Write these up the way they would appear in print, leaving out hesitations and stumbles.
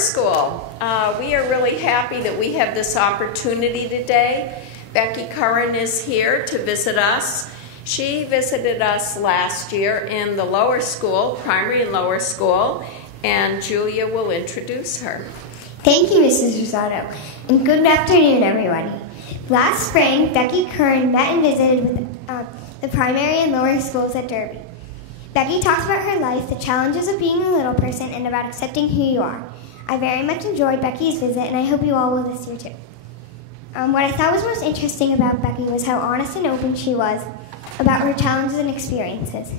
School. We are really happy that we have this opportunity today. Becky Curran is here to visit us. She visited us last year in the lower school, primary and lower school, and Julia will introduce her. Thank you, Mrs. Rosato, and good afternoon, everybody. Last spring, Becky Curran met and visited with the primary and lower schools at Derby. Becky talked about her life, the challenges of being a little person, and about accepting who you are. I very much enjoyed Becky's visit, and I hope you all will this year too. What I thought was most interesting about Becky was how honest and open she was about her challenges and experiences.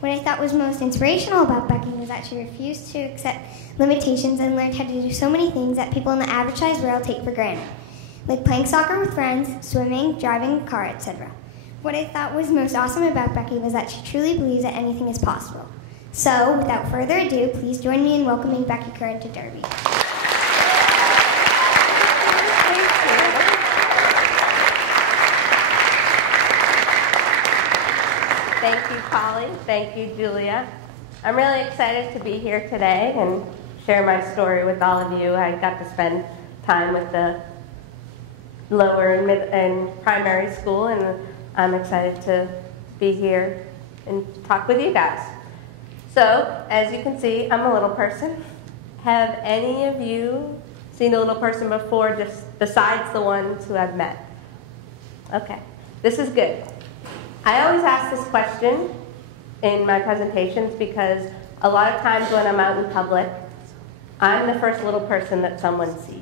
What I thought was most inspirational about Becky was that she refused to accept limitations and learned how to do so many things that people in the average-sized world take for granted, like playing soccer with friends, swimming, driving a car, etc. What I thought was most awesome about Becky was that she truly believes that anything is possible. So, without further ado, please join me in welcoming Becky Curran to Derby. Thank you, Polly. Thank you, Julia. I'm really excited to be here today and share my story with all of you. I got to spend time with the lower and mid and primary school, and I'm excited to be here and talk with you guys. So, as you can see, I'm a little person. Have any of you seen a little person before, just besides the ones who I've met? Okay, this is good. I always ask this question in my presentations because a lot of times when I'm out in public, I'm the first little person that someone sees.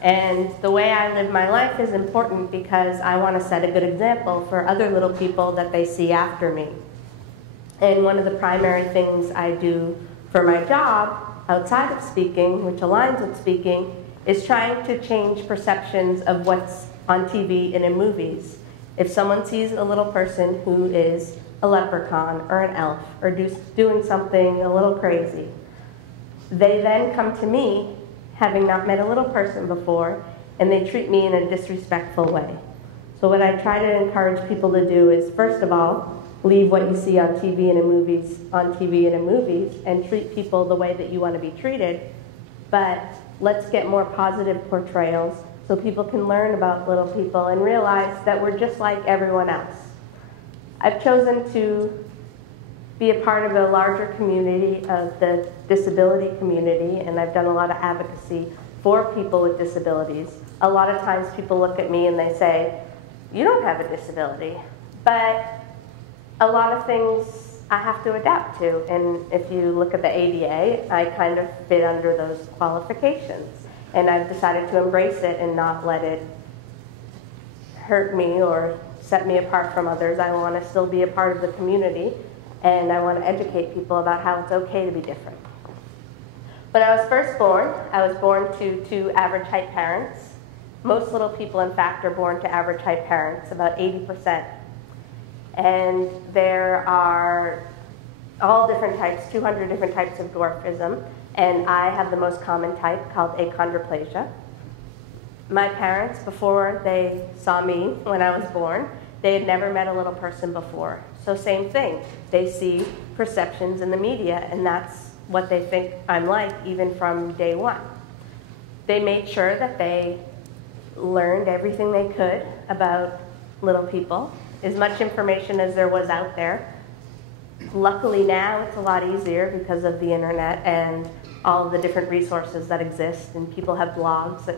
And the way I live my life is important because I want to set a good example for other little people that they see after me. And one of the primary things I do for my job, outside of speaking, which aligns with speaking, is trying to change perceptions of what's on TV and in movies. If someone sees a little person who is a leprechaun or an elf or doing something a little crazy, they then come to me, having not met a little person before, and they treat me in a disrespectful way. So what I try to encourage people to do is, first of all, leave what you see on TV and in movies and treat people the way that you want to be treated, but let's get more positive portrayals so people can learn about little people and realize that we're just like everyone else. I've chosen to be a part of a larger community of the disability community, and I've done a lot of advocacy for people with disabilities. A lot of times people look at me and they say, you don't have a disability, but a lot of things I have to adapt to, and if you look at the ADA, I kind of fit under those qualifications. And I've decided to embrace it and not let it hurt me or set me apart from others. I want to still be a part of the community, and I want to educate people about how it's okay to be different. When I was first born, I was born to two average height parents. Most little people, in fact, are born to average height parents, about 80%. And there are all different types, 200 different types of dwarfism. And I have the most common type called achondroplasia. My parents, before they saw me when I was born, they had never met a little person before. So same thing. They see perceptions in the media, and that's what they think I'm like, even from day one. They made sure that they learned everything they could about little people, as much information as there was out there. Luckily now it's a lot easier because of the internet and all of the different resources that exist, and people have blogs that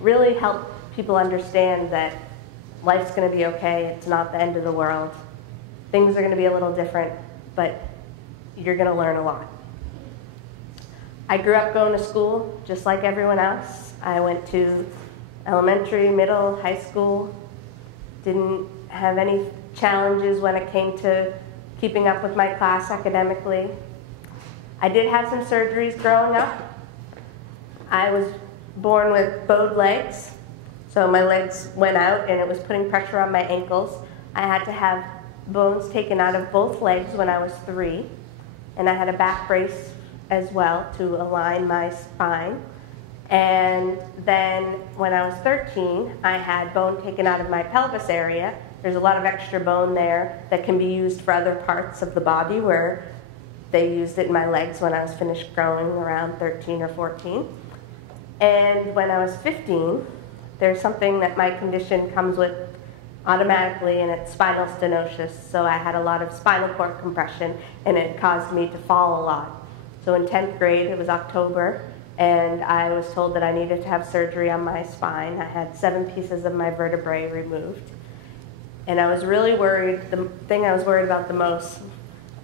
really help people understand that life's going to be okay, it's not the end of the world. Things are going to be a little different, but you're going to learn a lot. I grew up going to school just like everyone else. I went to elementary, middle, high school, didn't have any challenges when it came to keeping up with my class academically. I did have some surgeries growing up. I was born with bowed legs, so my legs went out and it was putting pressure on my ankles. I had to have bones taken out of both legs when I was 3, and I had a back brace as well to align my spine. And then when I was 13, I had bone taken out of my pelvis area. There's a lot of extra bone there that can be used for other parts of the body where They used it in my legs when I was finished growing around 13 or 14. And when I was 15, there's something that my condition comes with automatically, and it's spinal stenosis. So I had a lot of spinal cord compression, and it caused me to fall a lot. So in 10th grade, it was October, and I was told that I needed to have surgery on my spine. I had 7 pieces of my vertebrae removed. And I was really worried. The thing I was worried about the most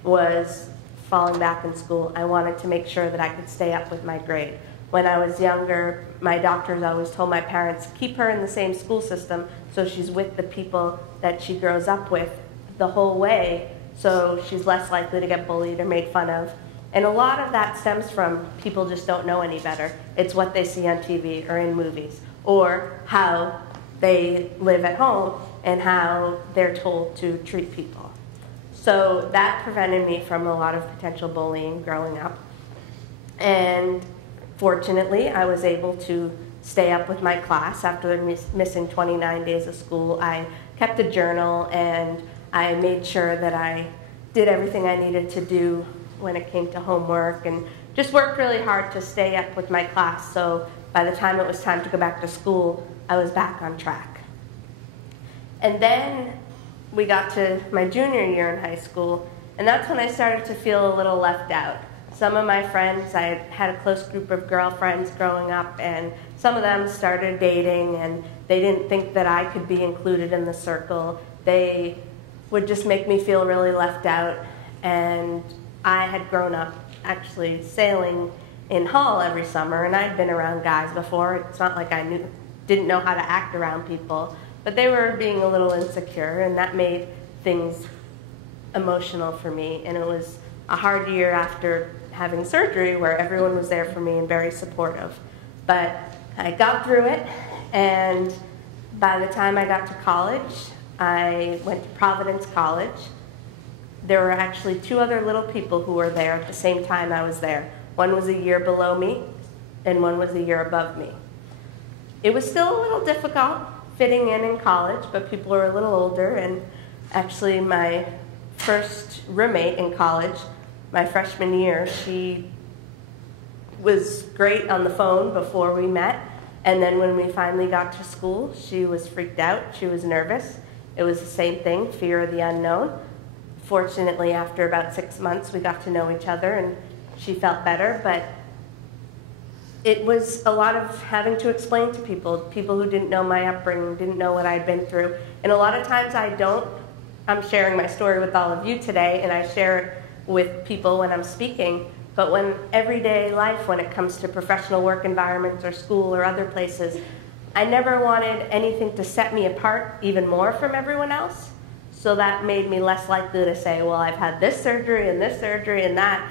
was falling back in school. I wanted to make sure that I could stay up with my grade. When I was younger, my doctors always told my parents, keep her in the same school system so she's with the people that she grows up with the whole way, so she's less likely to get bullied or made fun of. And a lot of that stems from people just don't know any better. It's what they see on TV or in movies, or how they live at home and how they're told to treat people. So that prevented me from a lot of potential bullying growing up. And fortunately, I was able to stay up with my class after missing 29 days of school. I kept a journal, and I made sure that I did everything I needed to do when it came to homework, and just worked really hard to stay up with my class. So by the time it was time to go back to school, I was back on track. And then we got to my junior year in high school, and that's when I started to feel a little left out. Some of my friends, I had a close group of girlfriends growing up, and some of them started dating, and they didn't think that I could be included in the circle. They would just make me feel really left out, and I had grown up actually sailing in Hull every summer, and I'd been around guys before. It's not like I didn't know how to act around people, but they were being a little insecure, and that made things emotional for me. And it was a hard year after having surgery where everyone was there for me and very supportive. But I got through it, and by the time I got to college, I went to Providence College. There were actually 2 other little people who were there at the same time I was there. One was a year below me, and one was a year above me. It was still a little difficult fitting in college, but people were a little older, and actually my first roommate in college, my freshman year, she was great on the phone before we met, and then when we finally got to school, she was freaked out, she was nervous. It was the same thing, fear of the unknown. Fortunately, after about 6 months, we got to know each other, and she felt better, but it was a lot of having to explain to people who didn't know my upbringing, didn't know what I'd been through, and a lot of times I'm sharing my story with all of you today, and I share it with people when I'm speaking, but when everyday life, when it comes to professional work environments or school or other places, I never wanted anything to set me apart even more from everyone else. So that made me less likely to say, well, I've had this surgery and that,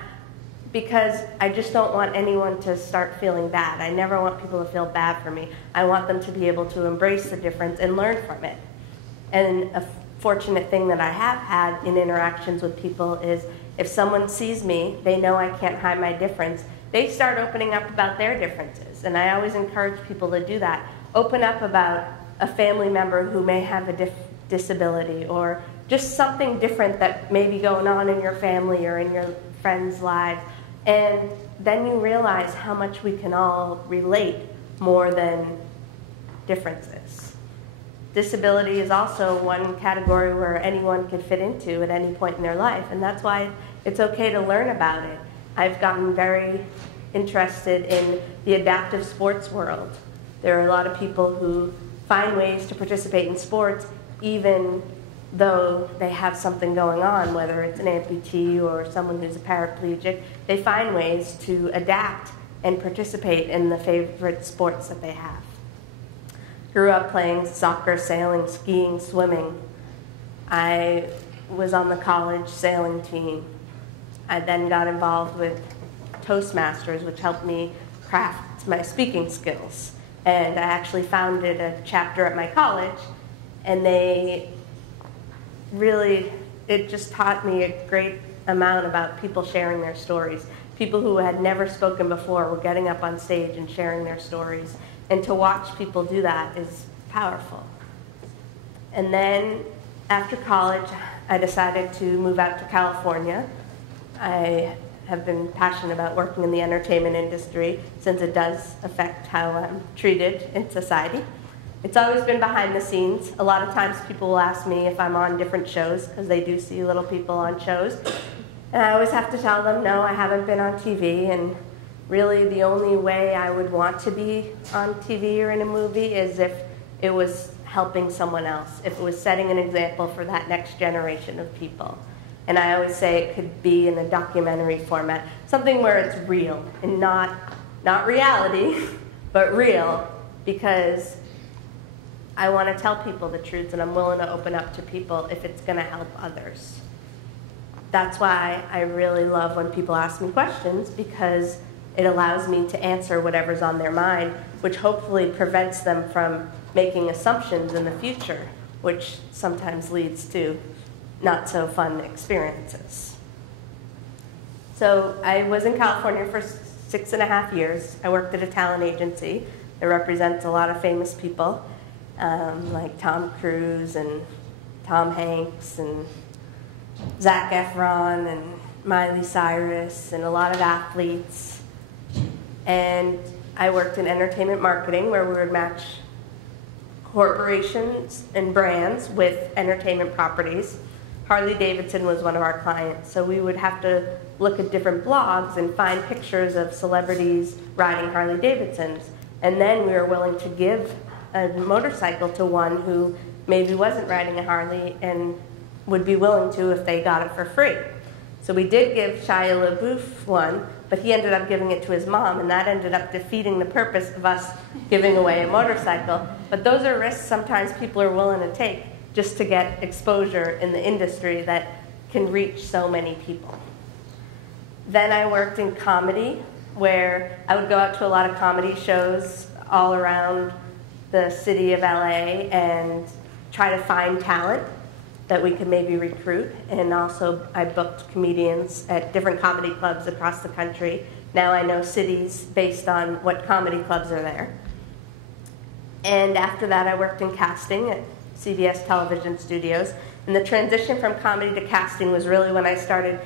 because I just don't want anyone to start feeling bad. I never want people to feel bad for me. I want them to be able to embrace the difference and learn from it. And a fortunate thing that I have had in interactions with people is if someone sees me, they know I can't hide my difference, they start opening up about their differences. And I always encourage people to do that. Open up about a family member who may have a disability, or just something different that may be going on in your family or in your friends' lives. And then you realize how much we can all relate more than differences. Disability is also one category where anyone could fit into at any point in their life, and that's why it's okay to learn about it. I've gotten very interested in the adaptive sports world. There are a lot of people who find ways to participate in sports even though they have something going on, whether it's an amputee or someone who's a paraplegic. They find ways to adapt and participate in the favorite sports that they have. Grew up playing soccer, sailing, skiing, swimming. I was on the college sailing team. I then got involved with Toastmasters, which helped me craft my speaking skills. And I actually founded a chapter at my college, and it just taught me a great amount about people sharing their stories. People who had never spoken before were getting up on stage and sharing their stories. And to watch people do that is powerful. And then after college, I decided to move out to California. I have been passionate about working in the entertainment industry since it does affect how I'm treated in society. It's always been behind the scenes. A lot of times people will ask me if I'm on different shows, because they do see little people on shows. And I always have to tell them, no, I haven't been on TV, and really the only way I would want to be on TV or in a movie is if it was helping someone else, if it was setting an example for that next generation of people. And I always say it could be in a documentary format, something where it's real and not reality, but real, because I want to tell people the truth and I'm willing to open up to people if it's going to help others. That's why I really love when people ask me questions, because it allows me to answer whatever's on their mind, which hopefully prevents them from making assumptions in the future, which sometimes leads to not so fun experiences. So I was in California for 6.5 years. I worked at a talent agency that represents a lot of famous people, like Tom Cruise and Tom Hanks and Zac Efron and Miley Cyrus and a lot of athletes. And I worked in entertainment marketing, where we would match corporations and brands with entertainment properties. Harley Davidson was one of our clients, so we would have to look at different blogs and find pictures of celebrities riding Harley Davidsons. And then we were willing to give a motorcycle to one who maybe wasn't riding a Harley and would be willing to if they got it for free. So we did give Shia LaBeouf one, but he ended up giving it to his mom, and that ended up defeating the purpose of us giving away a motorcycle. But those are risks sometimes people are willing to take just to get exposure in the industry that can reach so many people. Then I worked in comedy, where I would go out to a lot of comedy shows all around the city of LA and try to find talent that we could maybe recruit. And also I booked comedians at different comedy clubs across the country. Now I know cities based on what comedy clubs are there. And after that I worked in casting at CBS television studios. And the transition from comedy to casting was really when I started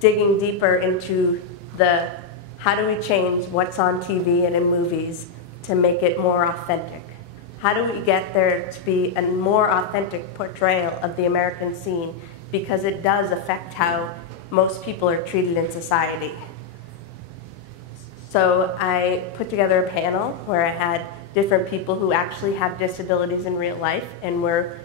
digging deeper into the how do we change what's on TV and in movies to make it more authentic? How do we get there to be a more authentic portrayal of the American scene? Because it does affect how most people are treated in society. So I put together a panel where I had different people who actually have disabilities in real life and were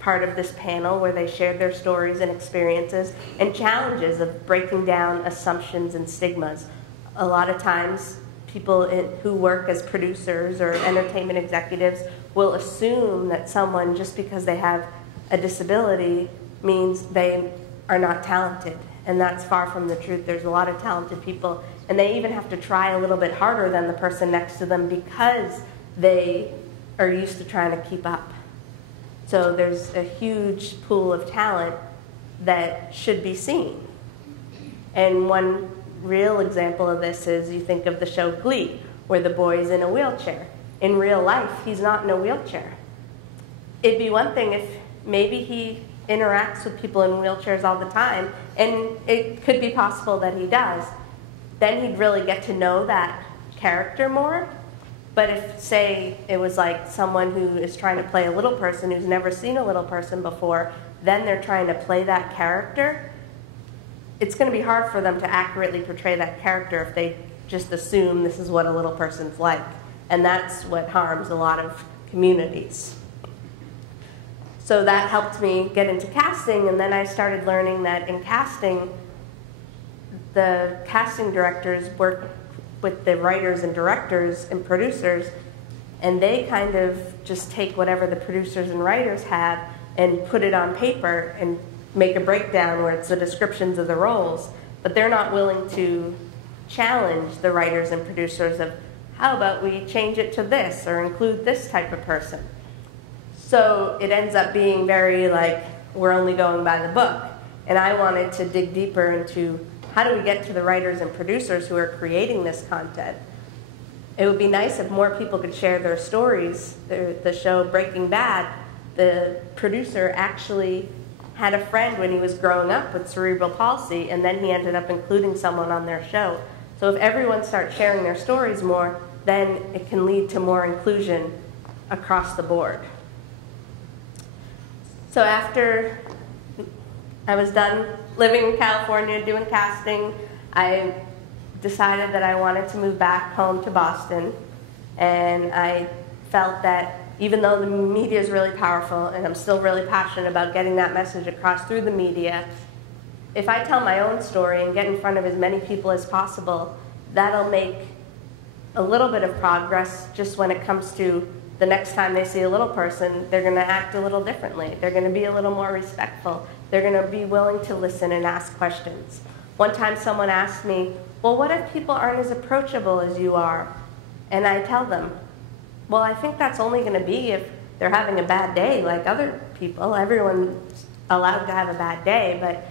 part of this panel where they shared their stories and experiences and challenges of breaking down assumptions and stigmas. A lot of times, people who work as producers or entertainment executives will assume that someone, just because they have a disability, means they are not talented. And that's far from the truth. There's a lot of talented people, and they even have to try a little bit harder than the person next to them because they are used to trying to keep up. So there's a huge pool of talent that should be seen. And one real example of this is you think of the show Glee, where the boy is in a wheelchair. In real life, he's not in a wheelchair. It'd be one thing if maybe he interacts with people in wheelchairs all the time, and it could be possible that he does. Then he'd really get to know that character more. But if, say, it was like someone who is trying to play a little person who's never seen a little person before, then they're trying to play that character, it's going to be hard for them to accurately portray that character if they just assume this is what a little person's like. And that's what harms a lot of communities. So that helped me get into casting, and then I started learning that in casting, the casting directors work with the writers and directors and producers, and they kind of just take whatever the producers and writers have and put it on paper and make a breakdown where it's the descriptions of the roles, but they're not willing to challenge the writers and producers of how about we change it to this or include this type of person. So it ends up being very like we're only going by the book. And I wanted to dig deeper into how do we get to the writers and producers who are creating this content. It would be nice if more people could share their stories. The show Breaking Bad, the producer actually had a friend when he was growing up with cerebral palsy, and then he ended up including someone on their show. So if everyone starts sharing their stories more, then it can lead to more inclusion across the board. So after I was done living in California, doing casting, I decided that I wanted to move back home to Boston. And I felt that even though the media is really powerful, and I'm still really passionate about getting that message across through the media, if I tell my own story and get in front of as many people as possible, that'll make a little bit of progress just when it comes to the next time they see a little person, they're going to act a little differently. They're going to be a little more respectful. They're going to be willing to listen and ask questions. One time someone asked me, well, what if people aren't as approachable as you are? And I tell them, well, I think that's only going to be if they're having a bad day like other people. Everyone's allowed to have a bad day, but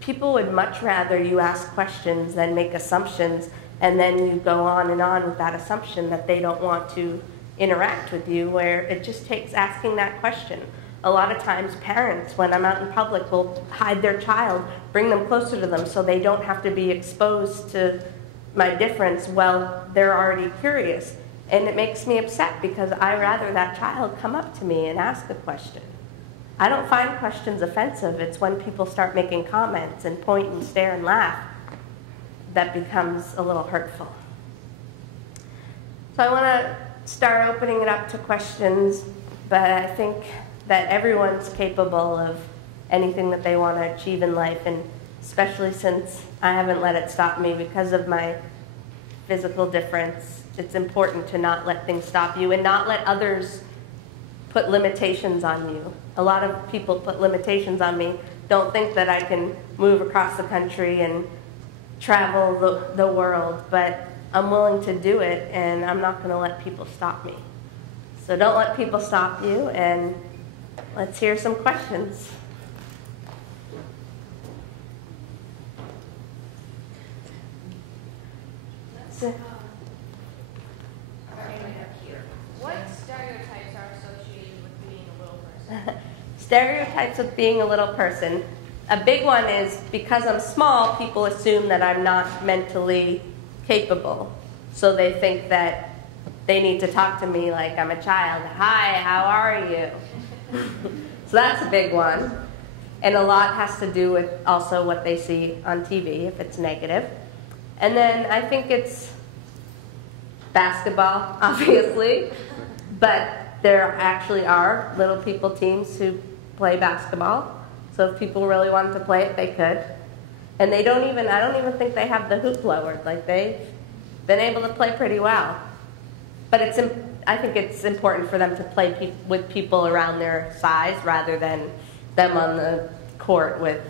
people would much rather you ask questions than make assumptions, and then you go on and on with that assumption that they don't want to interact with you, where it just takes asking that question. A lot of times parents, when I'm out in public, will hide their child, bring them closer to them so they don't have to be exposed to my difference while they're already curious. And it makes me upset because I rather that child come up to me and ask a question. I don't find questions offensive. It's when people start making comments and point and stare and laugh that becomes a little hurtful. So I want to start opening it up to questions, but I think that everyone's capable of anything that they want to achieve in life, and especially since I haven't let it stop me because of my physical difference, it's important to not let things stop you and not let others put limitations on you. A lot of people put limitations on me, don't think that I can move across the country and travel the world, but I'm willing to do it, and I'm not going to let people stop me. So don't let people stop you, and let's hear some questions. What stereotypes are associated with being a little person? Stereotypes of being a little person. A big one is because I'm small, people assume that I'm not mentally capable. So they think that they need to talk to me like I'm a child. Hi, how are you? So that's a big one. And a lot has to do with also what they see on TV, if it's negative. And then I think it's basketball, obviously. But there actually are little people teams who play basketball. So if people really wanted to play it, they could. And they don't even, I don't even think they have the hoop lowered. Like, they've been able to play pretty well. But I think it's important for them to play with people around their size rather than them on the court with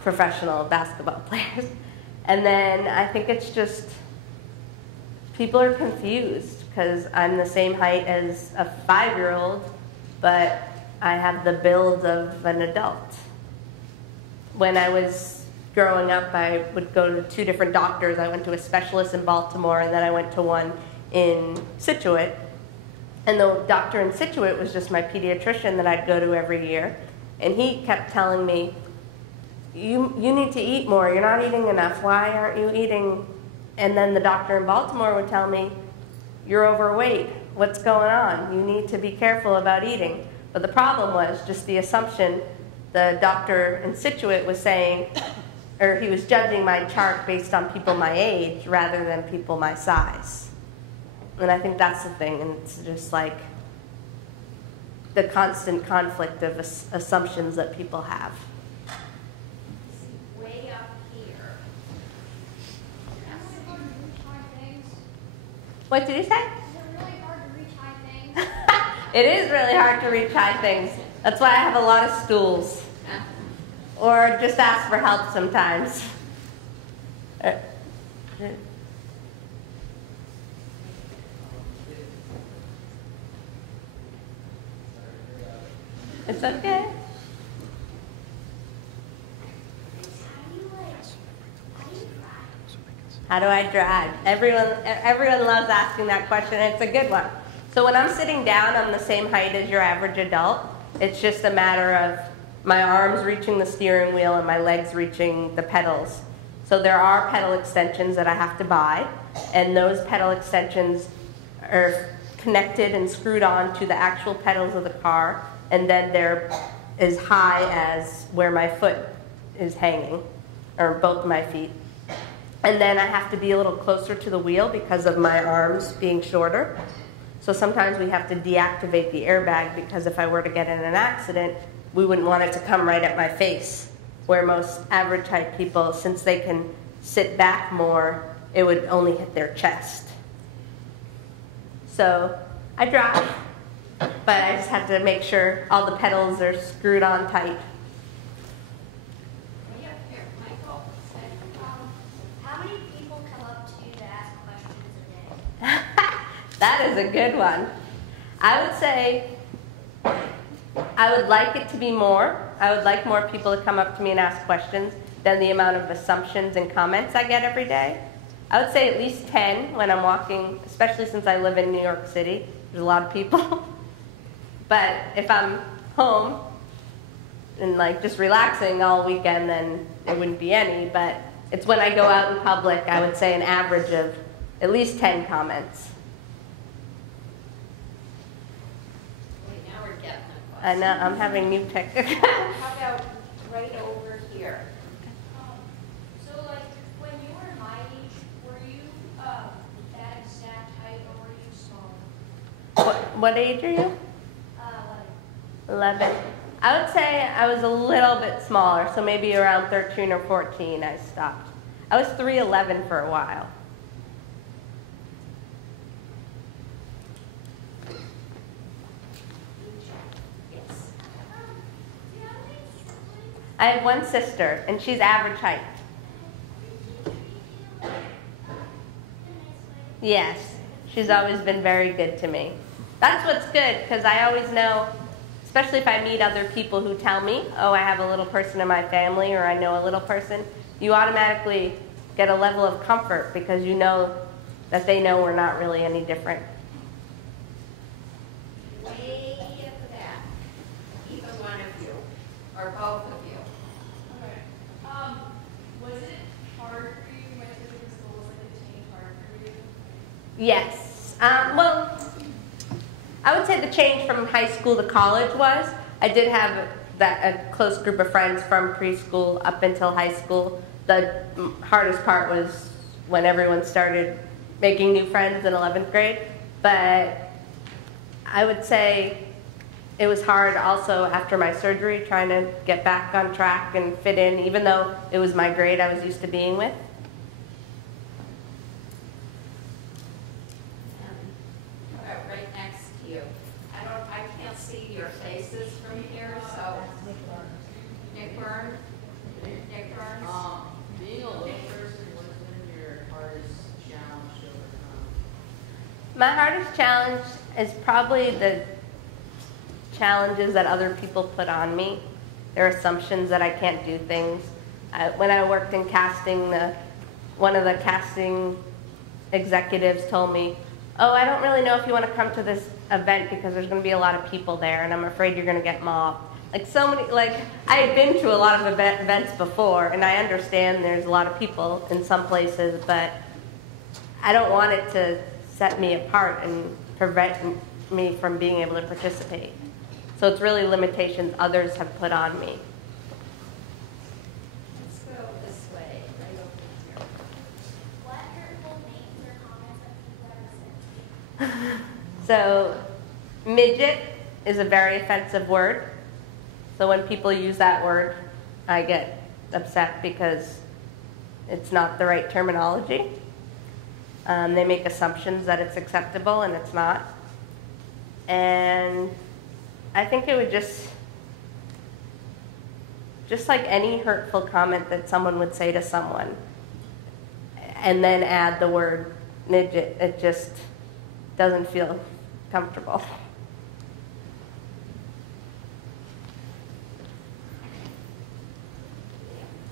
professional basketball players. And then I think it's just people are confused because I'm the same height as a 5-year-old, but I have the build of an adult. When I was growing up, I would go to 2 different doctors. I went to a specialist in Baltimore, and then I went to one in Scituate. And the doctor in Scituate was just my pediatrician that I'd go to every year. And he kept telling me, you need to eat more. You're not eating enough. Why aren't you eating? And then the doctor in Baltimore would tell me, you're overweight. What's going on? You need to be careful about eating. But the problem was just the assumption the doctor in Scituate was saying, or he was judging my chart based on people my age rather than people my size. And I think that's the thing, and it's just like the constant conflict of assumptions that people have. Way up here. What did you say? Is it really hard to reach high things? It is really hard to reach high things. That's why I have a lot of stools. Or just ask for help sometimes. It's okay. How do I drive? Everyone loves asking that question, and it's a good one. So when I'm sitting down, I'm the same height as your average adult. It's just a matter of my arms reaching the steering wheel and my legs reaching the pedals. So there are pedal extensions that I have to buy, and those pedal extensions are connected and screwed on to the actual pedals of the car, and then they're as high as where my foot is hanging, or both my feet. And then I have to be a little closer to the wheel because of my arms being shorter. So sometimes we have to deactivate the airbag because if I were to get in an accident, we wouldn't want it to come right at my face. Where most average height people, since they can sit back more, it would only hit their chest. So I drive, but I just have to make sure all the pedals are screwed on tight. How many people come up to you to ask questions a day? That is a good one. I would say I would like it to be more. I would like more people to come up to me and ask questions than the amount of assumptions and comments I get every day. I would say at least 10 when I'm walking, especially since I live in New York City. There's a lot of people. But if I'm home and like just relaxing all weekend, then there wouldn't be any. But it's when I go out in public, I would say an average of at least 10 comments. I know, I'm having new tech. How about right over here? So, like, when you were my age, were you that exact height or were you smaller? What age are you? 11. I would say I was a little bit smaller, so maybe around 13 or 14 I stopped. I was 3'11" for a while. I have one sister, and she's average height. Yes, she's always been very good to me. That's what's good, because I always know, especially if I meet other people who tell me, oh, I have a little person in my family, or I know a little person, you automatically get a level of comfort, because you know that they know we're not really any different. Way at the back. Either one of you, or both of you. Was it hard for you? Went through the school, was it change hard for you? Yes. Well, I would say the change from high school to college was, I did have a close group of friends from preschool up until high school. The hardest part was when everyone started making new friends in 11th grade. But I would say it was hard also after my surgery, trying to get back on track and fit in, even though it was my grade I was used to being with. Right next to you. I can't see your faces from here, so. Nick Byrne? Nick Burns? Being a little person, what's been your hardest challenge to overcome? My hardest challenge is probably the challenges that other people put on me. Their assumptions that I can't do things. When I worked in casting, one of the casting executives told me, oh, I don't really know if you want to come to this event because there's going to be a lot of people there and I'm afraid you're going to get mobbed. Like so many, like I had been to a lot of events before and I understand there's a lot of people in some places, but I don't want it to set me apart and prevent me from being able to participate. So it's really limitations others have put on me. Let's go this way, right over here. What hurtful names or comments have people ever said to you? So midget is a very offensive word. So when people use that word, I get upset because it's not the right terminology. They make assumptions that it's acceptable and it's not. And I think it would just like any hurtful comment that someone would say to someone, and then add the word midget, it just doesn't feel comfortable.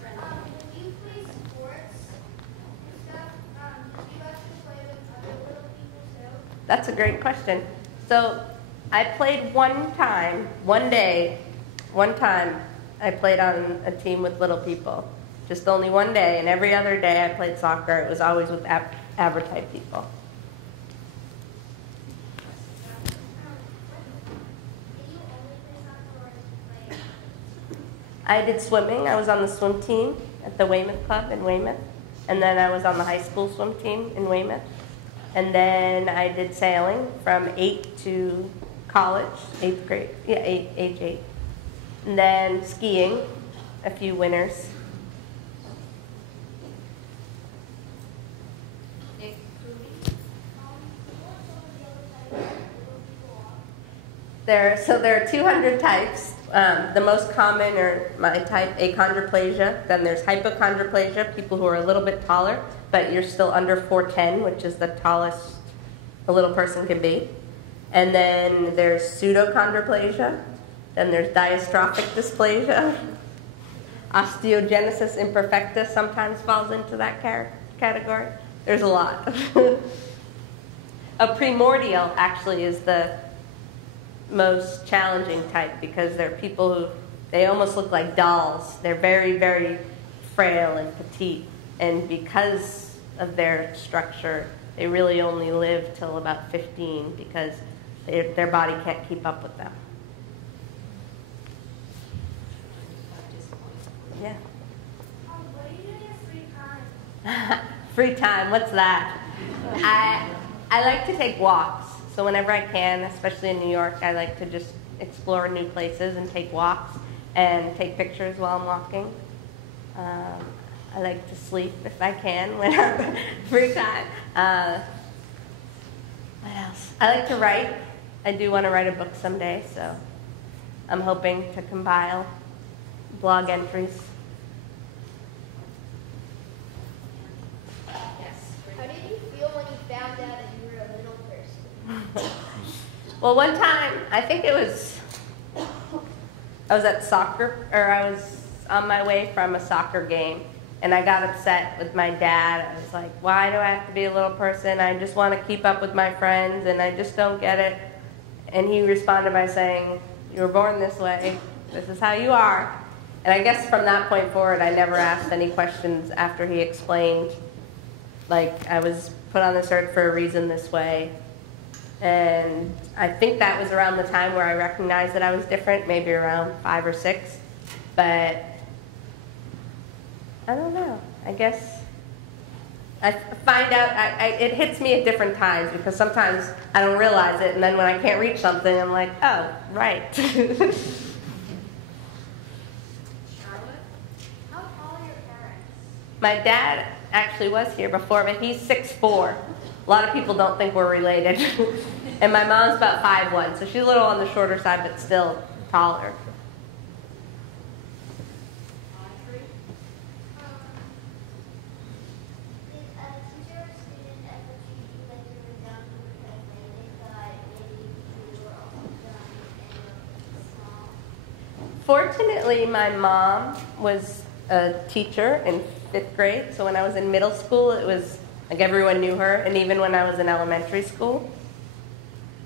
When you play sports and stuff, do you actually play with other little people too? That's a great question. So I played one time I played on a team with little people. Just only one day, and every other day I played soccer. It was always with Abra-type people. I did swimming. I was on the swim team at the Weymouth Club in Weymouth. And then I was on the high school swim team in Weymouth. And then I did sailing from 8 to college, 8th grade, age 8. And then skiing, a few winters. There are 200 types. The most common are my type, achondroplasia. Then there's hypochondroplasia, people who are a little bit taller, but you're still under 4'10", which is the tallest a little person can be. And then there's pseudochondroplasia. Then there's diastrophic dysplasia. Osteogenesis imperfecta sometimes falls into that category. There's a lot. A primordial actually is the most challenging type because they're people who, they almost look like dolls. They're very, very frail and petite. And because of their structure, they really only live till about 15 because their body can't keep up with them. Yeah. What do you do in your free time? Free time, what's that? I like to take walks. So whenever I can, especially in New York, I like to just explore new places and take walks and take pictures while I'm walking. I like to sleep if I can when I have free time. What else? I like to write. I do want to write a book someday, so I'm hoping to compile blog entries. How did you feel when you found out that you were a little person? Well, one time, I think I was at soccer, or I was on my way from a soccer game, and I got upset with my dad. I was like, why do I have to be a little person? I just want to keep up with my friends, and I just don't get it. And he responded by saying, you were born this way. This is how you are. And I guess from that point forward, I never asked any questions after he explained, like, I was put on this earth for a reason this way. And I think that was around the time where I recognized that I was different, maybe around 5 or 6. But I don't know. I guess I find out, it hits me at different times because sometimes I don't realize it, and then when I can't reach something, I'm like, oh, right. Charlotte, how tall are your parents? My dad actually was here before, but he's 6'4". A lot of people don't think we're related. And my mom's about 5'1", so she's a little on the shorter side, but still taller. Audrey? Did a teacher or student ever treat you like you were dumb because they thought maybe you were also dumb and small? Fortunately, my mom was a teacher in 5th grade, so when I was in middle school, it was like everyone knew her, and even when I was in elementary school.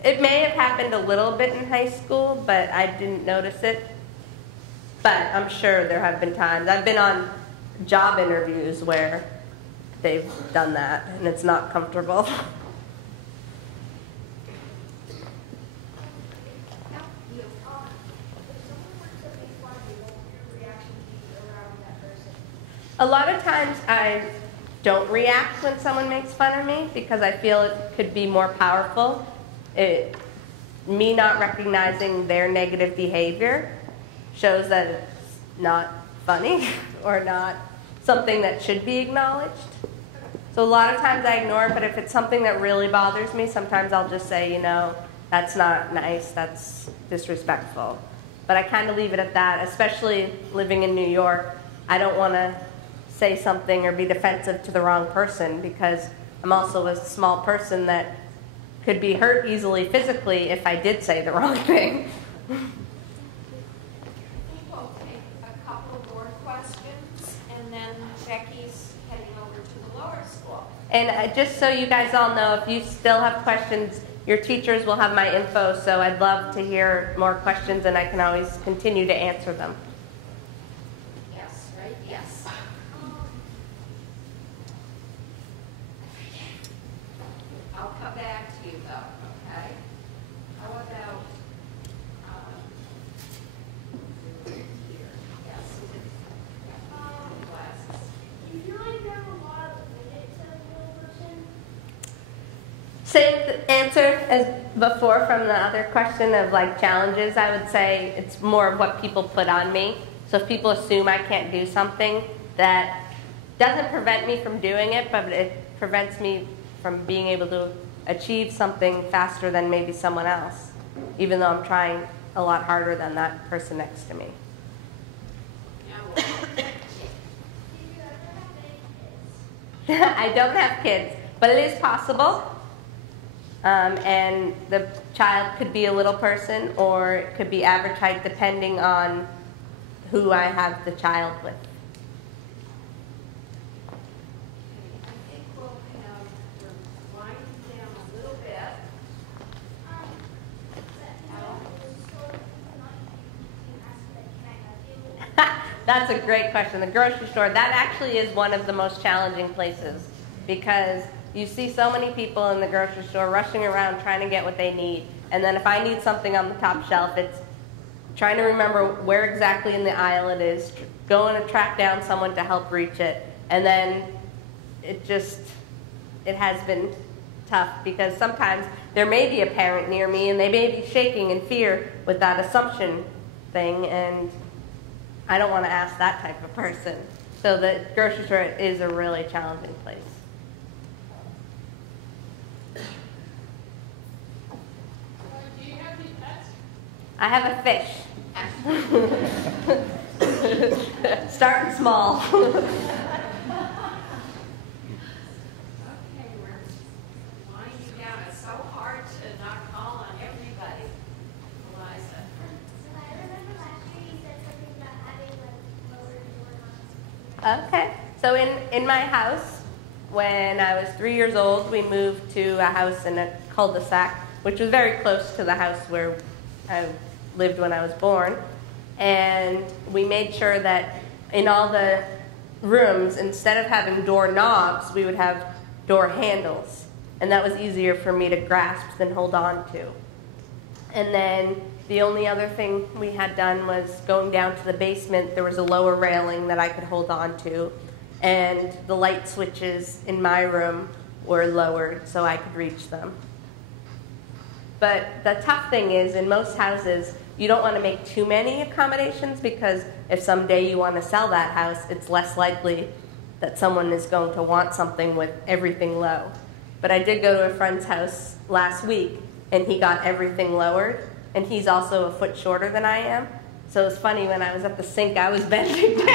It may have happened a little bit in high school, but I didn't notice it. But I'm sure there have been times. I've been on job interviews where they've done that, and it's not comfortable. A lot of times I don't react when someone makes fun of me because I feel it could be more powerful. Me not recognizing their negative behavior shows that it's not funny or not something that should be acknowledged. So a lot of times I ignore it, but if it's something that really bothers me, sometimes I'll just say, you know, that's not nice, that's disrespectful. But I kind of leave it at that, especially living in New York. I don't want to say something or be defensive to the wrong person because I'm also a small person that could be hurt easily physically if I did say the wrong thing. I think we'll take a couple more questions, and then Becky's heading over to the lower school. And just so you guys all know, if you still have questions, your teachers will have my info, so I'd love to hear more questions, and I can always continue to answer them. okay? How about here? Yes, glasses. Do you feel like there are a lot of limits to a real person? Same answer as before from the other question of like challenges. I would say it's more of what people put on me. So if people assume I can't do something, that doesn't prevent me from doing it, but it prevents me from being able to achieve something faster than maybe someone else, even though I'm trying a lot harder than that person next to me. Do you ever have any kids? I don't have kids, but it is possible. And the child could be a little person, or it could be average height, depending on who I have the child with. I think we'll wind down a little bit. That's a great question. The grocery store, that actually is one of the most challenging places, because you see so many people in the grocery store rushing around trying to get what they need. And then if I need something on the top shelf, it's trying to remember where exactly in the aisle it is, going to track down someone to help reach it. And then it has been tough, because sometimes there may be a parent near me and they may be shaking in fear with that assumption thing, and I don't want to ask that type of person. So the grocery store is a really challenging place. Do you have any pets? I have a fish. Starting small. Okay, we're winding down. It's so hard to not call on everybody. Eliza. So I remember last year you said something about having like lower doorknobs. Okay. So in my house, when I was 3 years old, we moved to a house in a cul-de-sac, which was very close to the house where I lived when I was born. And we made sure that in all the rooms, instead of having door knobs, we would have door handles. And that was easier for me to grasp than hold on to. And then the only other thing we had done was going down to the basement. There was a lower railing that I could hold on to. And the light switches in my room were lowered so I could reach them. But the tough thing is, in most houses, you don't want to make too many accommodations, because if someday you want to sell that house, it's less likely that someone is going to want something with everything low. But I did go to a friend's house last week, and he got everything lowered, and he's also a foot shorter than I am. So it was funny, when I was at the sink, I was bending down.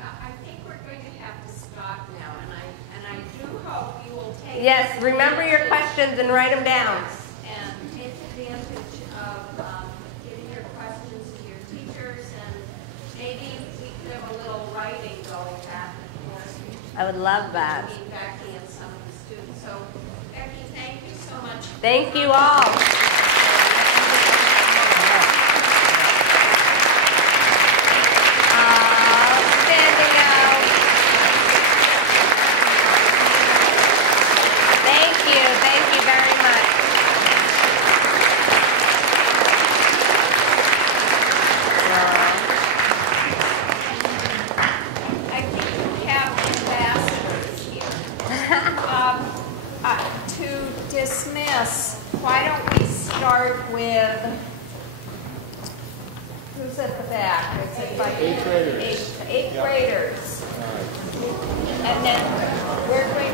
I think we're going to have to stop now, and I do hope you will take Yes, remember your questions and write them down. and take advantage of getting your questions to your teachers, and maybe we could have a little writing going back and forth. I would love that. Between Becky and some of the students. So, Becky, thank you so much. Thank you all. Standing out. Thank you very much. I think we have ambassadors here. To dismiss, why don't we start with, who's at the back? Is it like Eighth graders. Eighth graders. And then we're going